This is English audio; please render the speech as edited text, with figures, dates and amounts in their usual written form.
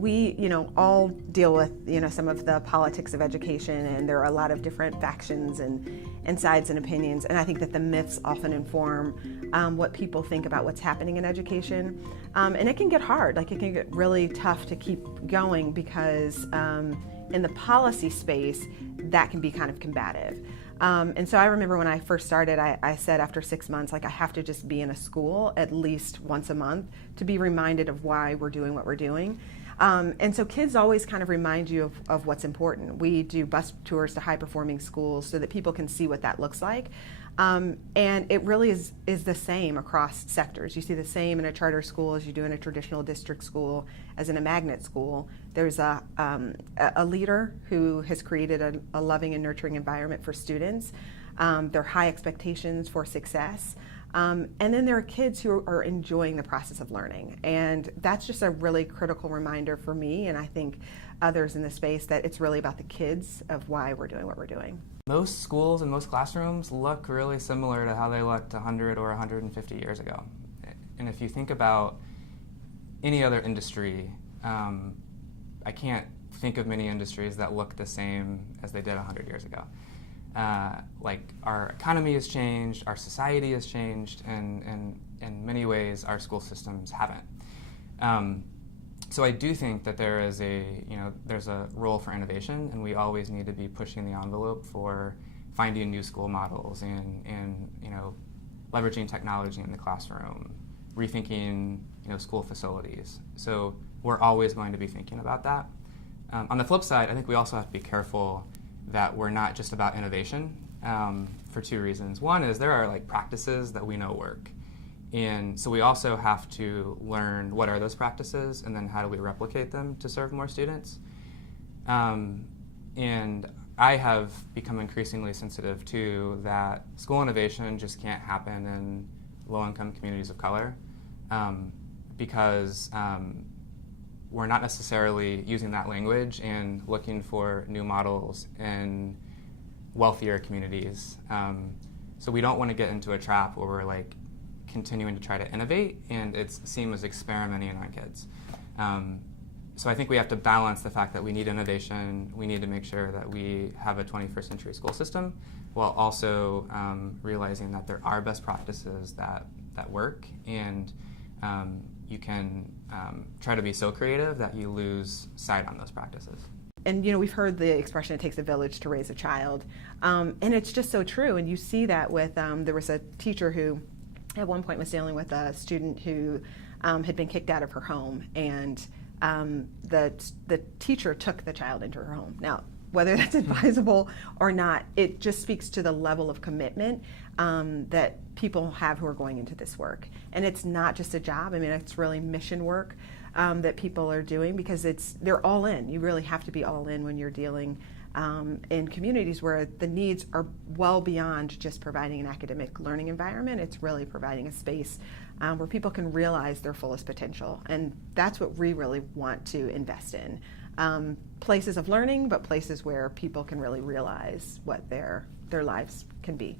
we, all deal with, some of the politics of education, and there are a lot of different factions and sides and opinions. And I think that the myths often inform what people think about what's happening in education. And it can get hard, it can get really tough to keep going because in the policy space, that can be kind of combative. And so I remember when I first started, I said after 6 months, I have to just be in a school at least once a month to be reminded of why we're doing what we're doing. And so kids always kind of remind you of what's important. We do bus tours to high-performing schools so that people can see what that looks like. And it really is the same across sectors. You see the same in a charter school as you do in a traditional district school, as in a magnet school. There's a leader who has created a loving and nurturing environment for students. There are high expectations for success. And then there are kids who are enjoying the process of learning. And that's just a really critical reminder for me, and I think others in the space, that it's really about the kids of why we're doing what we're doing. Most schools and most classrooms look really similar to how they looked 100 or 150 years ago. And if you think about any other industry, I can't think of many industries that look the same as they did 100 years ago. Our economy has changed, our society has changed, and in many ways our school systems haven't. So I do think that there's a role for innovation, and we always need to be pushing the envelope for finding new school models and leveraging technology in the classroom, rethinking school facilities. So we're always going to be thinking about that. On the flip side, I think we also have to be careful that we're not just about innovation for two reasons. One is there are practices that we know work. And so we also have to learn what are those practices and then how do we replicate them to serve more students. And I have become increasingly sensitive to that school innovation just can't happen in low-income communities of color because we're not necessarily using that language and looking for new models in wealthier communities. So we don't want to get into a trap where we're continuing to try to innovate and it's seen as experimenting on kids. So I think we have to balance the fact that we need innovation, we need to make sure that we have a 21st century school system, while also realizing that there are best practices that work, and you can try to be so creative that you lose sight on those practices. And we've heard the expression, it takes a village to raise a child, and it's just so true. And you see that with, there was a teacher who at one point was dealing with a student who had been kicked out of her home, and the teacher took the child into her home. Now, whether that's advisable or not, it just speaks to the level of commitment that people have who are going into this work. And it's not just a job. I mean, it's really mission work that people are doing, because they're all in. You really have to be all in when you're dealing in communities where the needs are well beyond just providing an academic learning environment. It's really providing a space where people can realize their fullest potential. And that's what we really want to invest in. Places of learning, but places where people can really realize what their lives can be.